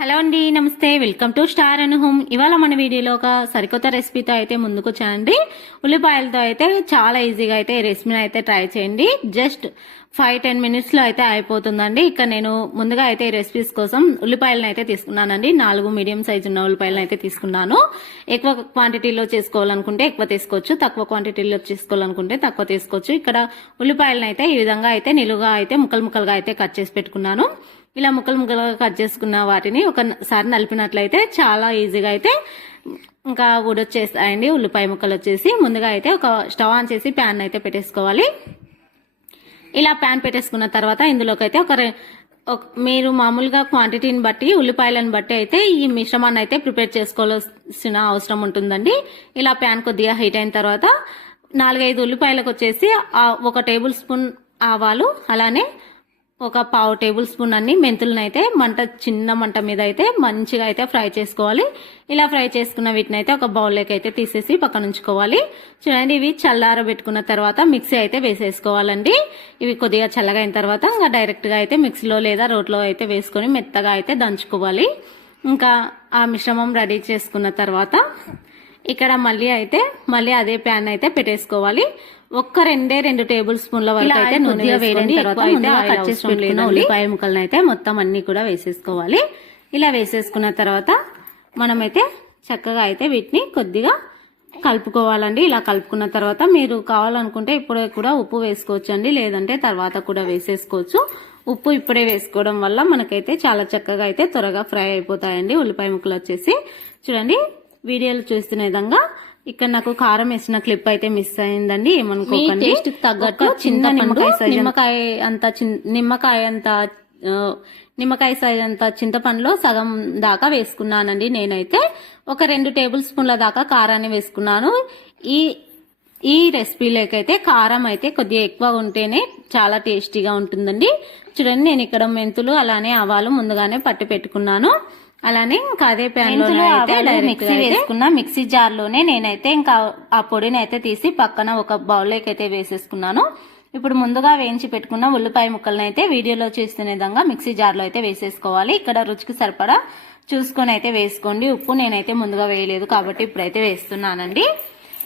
Hello అండి నమస్తే. Welcome to star and home ఇవాళ మన వీడియోలో ఒక సరికొత్త రెసిపీతో అయితే ముందుకు వచ్చానండి ఉల్లిపాయలతో అయితే చాలా ఈజీగా అయితే ఈ రెసిపీని అయితే ట్రై చేయండి. జస్ట్ ఫైవ్ టెన్ మినిట్స్లో అయితే అయిపోతుందండి. ఇక్కడ నేను ముందుగా అయితే ఈ రెసిపీస్ కోసం ఉల్లిపాయలను అయితే తీసుకున్నానండి. నాలుగు మీడియం సైజ్ ఉన్న ఉల్లిపాయలను అయితే తీసుకున్నాను. ఎక్కువ క్వాంటిటీలో చేసుకోవాలనుకుంటే ఎక్కువ తీసుకోవచ్చు. తక్కువ క్వాంటిటీలో చేసుకోవాలనుకుంటే తక్కువ తీసుకోవచ్చు. ఇక్కడ ఉల్లిపాయలను అయితే ఈ విధంగా అయితే నిలువుగా అయితే ముక్కలు ముక్కలుగా అయితే కట్ చేసి పెట్టుకున్నాను. ఇలా ముక్కలు ముక్కలుగా కట్ చేసుకున్న వాటిని ఒకసారి నలిపినట్లయితే చాలా ఈజీగా అయితే ఇంకా ఊడొచ్చేస్తాయండి. ఉల్లిపాయ ముక్కలు వచ్చేసి ముందుగా అయితే ఒక స్టవ్ ఆన్ చేసి ప్యాన్ అయితే పెట్టేసుకోవాలి. ఇలా ప్యాన్ పెట్టేసుకున్న తర్వాత ఇందులోకి అయితే ఒక మీరు మామూలుగా క్వాంటిటీని బట్టి ఉల్లిపాయలను బట్టి అయితే ఈ మిశ్రమాన్ని అయితే ప్రిపేర్ చేసుకోవాల్సిన అవసరం ఉంటుందండి. ఇలా ప్యాన్ కొద్దిగా హీట్ అయిన తర్వాత నాలుగైదు ఉల్లిపాయలకు వచ్చేసి ఒక టేబుల్ స్పూన్ ఆవాలు అలానే ఒక పావు టేబుల్ స్పూన్ అన్ని మెంతులను అయితే మంట చిన్న మంట మీద అయితే మంచిగా అయితే ఫ్రై చేసుకోవాలి. ఇలా ఫ్రై చేసుకున్న వీటిని అయితే ఒక బౌల్లోకి అయితే తీసేసి పక్కన ఉంచుకోవాలి. చూడండి ఇవి చల్లారబెట్టుకున్న తర్వాత మిక్సీ అయితే వేసేసుకోవాలండి. ఇవి కొద్దిగా చల్లగా అయిన తర్వాత ఇంకా డైరెక్ట్గా అయితే మిక్సీలో లేదా రోట్లో అయితే వేసుకొని మెత్తగా అయితే దంచుకోవాలి. ఇంకా ఆ మిశ్రమం రెడీ చేసుకున్న తర్వాత ఇక్కడ మళ్ళీ అయితే మళ్ళీ అదే ప్యాన్ అయితే పెట్టేసుకోవాలి. ఒక్క రెండే రెండు టేబుల్ స్పూన్ల వరకు అయితే నూనె తర్వాత కట్ పెట్టుకున్న ఉల్లిపాయ ముక్కలను అయితే మొత్తం అన్ని కూడా వేసేసుకోవాలి. ఇలా వేసేసుకున్న తర్వాత మనమైతే చక్కగా అయితే వీటిని కొద్దిగా కలుపుకోవాలండి. ఇలా కలుపుకున్న తర్వాత మీరు కావాలనుకుంటే ఇప్పుడే కూడా ఉప్పు వేసుకోవచ్చు అండి లేదంటే తర్వాత కూడా వేసేసుకోవచ్చు. ఉప్పు ఇప్పుడే వేసుకోవడం వల్ల మనకైతే చాలా చక్కగా అయితే త్వరగా ఫ్రై అయిపోతాయండి. ఉల్లిపాయ ముక్కలు వచ్చేసి. చూడండి వీడియోలు చూస్తున్న విధంగా ఇక్కడ నాకు కారం వేసిన క్లిప్ అయితే మిస్ అయిందండి. ఏమనుకోకండి. టేస్ట్ తగ్గట్టు చిన్న నిమ్మకాయ సైజ్ నిమ్మకాయ అంత నిమ్మకాయ అంత నిమ్మకాయ సైజ్ అంత చింతపండులో సగం దాకా వేసుకున్నానండి నేనైతే. ఒక రెండు టేబుల్ స్పూన్ల దాకా కారాన్ని వేసుకున్నాను. ఈ ఈ రెసిపీలోకైతే కారం అయితే కొద్దిగా ఎక్కువ ఉంటేనే చాలా టేస్టీగా ఉంటుందండి. చూడండి నేను ఇక్కడ మెంతులు అలానే ఆవాలు ముందుగానే పట్టి పెట్టుకున్నాను. అలానే ఇంకా అదే ప్యాన్ మిక్సీ వేసుకున్న మిక్సీ జార్లోనే నేనైతే ఇంకా ఆ పొడిని అయితే తీసి పక్కన ఒక బౌల్లోకి అయితే వేసేసుకున్నాను. ఇప్పుడు ముందుగా వేయించి పెట్టుకున్న ఉల్లిపాయ ముక్కలను అయితే వీడియోలో చూస్తున్న విధంగా మిక్సీ జార్లో అయితే వేసేసుకోవాలి. ఇక్కడ రుచికి సరిపడా చూసుకొని అయితే వేసుకోండి. ఉప్పు నేనైతే ముందుగా వేయలేదు కాబట్టి ఇప్పుడైతే వేస్తున్నానండి.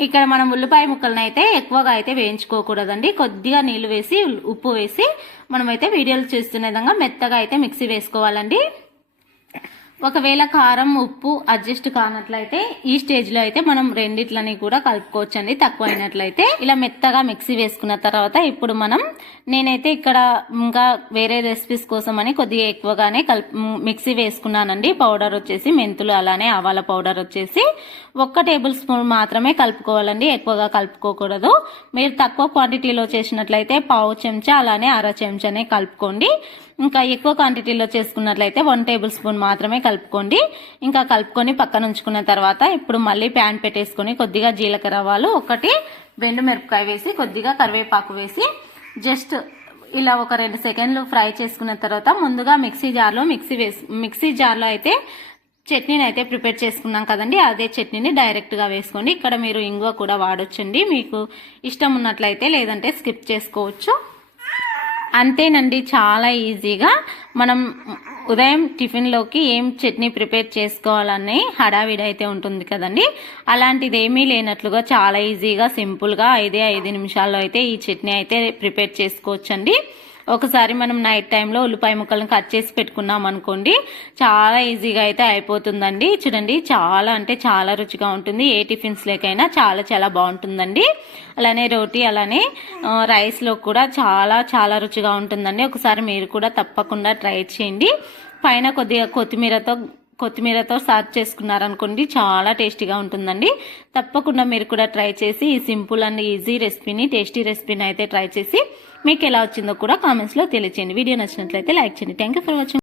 ఇక్కడ మనం ఉల్లిపాయ ముక్కలను అయితే ఎక్కువగా అయితే వేయించుకోకూడదండి. కొద్దిగా నీళ్ళు వేసి ఉప్పు వేసి మనమైతే వీడియోలు చూస్తున్న విధంగా మెత్తగా అయితే మిక్సీ వేసుకోవాలండి. ఒకవేళ కారం ఉప్పు అడ్జస్ట్ కానట్లయితే ఈ స్టేజ్లో అయితే మనం రెండిట్లని కూడా కలుపుకోవచ్చండి. తక్కువ అయినట్లయితే ఇలా మెత్తగా మిక్సీ వేసుకున్న తర్వాత ఇప్పుడు మనం నేనైతే ఇక్కడ ఇంకా వేరే రెసిపీస్ కోసం అని కొద్దిగా ఎక్కువగానే కలుపు మిక్సీ వేసుకున్నానండి. పౌడర్ వచ్చేసి మెంతులు అలానే ఆవాల పౌడర్ వచ్చేసి ఒక్క టేబుల్ స్పూన్ మాత్రమే కలుపుకోవాలండి. ఎక్కువగా కలుపుకోకూడదు. మీరు తక్కువ క్వాంటిటీలో చేసినట్లయితే పావు చెంచా అలానే అర చెంచానే కలుపుకోండి. ఇంకా ఎక్కువ క్వాంటిటీలో చేసుకున్నట్లయితే వన్ టేబుల్ స్పూన్ మాత్రమే కలుపుకోండి. ఇంకా కలుపుకొని పక్కన ఉంచుకున్న తర్వాత ఇప్పుడు మళ్ళీ ప్యాన్ పెట్టేసుకొని కొద్దిగా జీలకర్రవాలు ఒకటి వెండు మిరపకాయ వేసి కొద్దిగా కరివేపాకు వేసి జస్ట్ ఇలా ఒక రెండు సెకండ్లు ఫ్రై చేసుకున్న తర్వాత ముందుగా మిక్సీ జార్లో మిక్సీ వేసి మిక్సీ జార్లో అయితే చట్నీని అయితే ప్రిపేర్ చేసుకున్నాం కదండి. అదే చట్నీని డైరెక్ట్గా వేసుకోండి. ఇక్కడ మీరు ఇంగువ కూడా వాడొచ్చండి. మీకు ఇష్టం ఉన్నట్లయితే లేదంటే స్కిప్ చేసుకోవచ్చు. అంతేనండి చాలా ఈజీగా మనం ఉదయం టిఫిన్లోకి ఏం చట్నీ ప్రిపేర్ చేసుకోవాలని హడావిడి అయితే ఉంటుంది కదండి. అలాంటిది ఏమీ లేనట్లుగా చాలా ఈజీగా సింపుల్గా ఐదే ఐదు నిమిషాల్లో అయితే ఈ చట్నీ అయితే ప్రిపేర్ చేసుకోవచ్చండి. ఒకసారి మనం నైట్ టైంలో ఉల్లిపాయ ముక్కలను కట్ చేసి పెట్టుకున్నాం అనుకోండి చాలా ఈజీగా అయితే అయిపోతుందండి. చూడండి చాలా అంటే చాలా రుచిగా ఉంటుంది. ఏ టిఫిన్స్ లేకైనా చాలా చాలా బాగుంటుందండి. అలానే రోటీ అలానే రైస్లో కూడా చాలా చాలా రుచిగా ఉంటుందండి. ఒకసారి మీరు కూడా తప్పకుండా ట్రై చేయండి. పైన కొద్దిగా కొత్తిమీరతో కొత్తిమీరతో సర్వ్ చేసుకున్నారనుకోండి చాలా టేస్టీగా ఉంటుందండి. తప్పకుండా మీరు కూడా ట్రై చేసి ఈ సింపుల్ అండ్ ఈజీ రెసిపీని టేస్టీ రెసిపీని అయితే ట్రై చేసి మీకు ఎలా వచ్చిందో కూడా కామెంట్స్లో తెలియచేయండి. వీడియో నచ్చినట్లయితే లైక్ చేయండి. Thank you for watching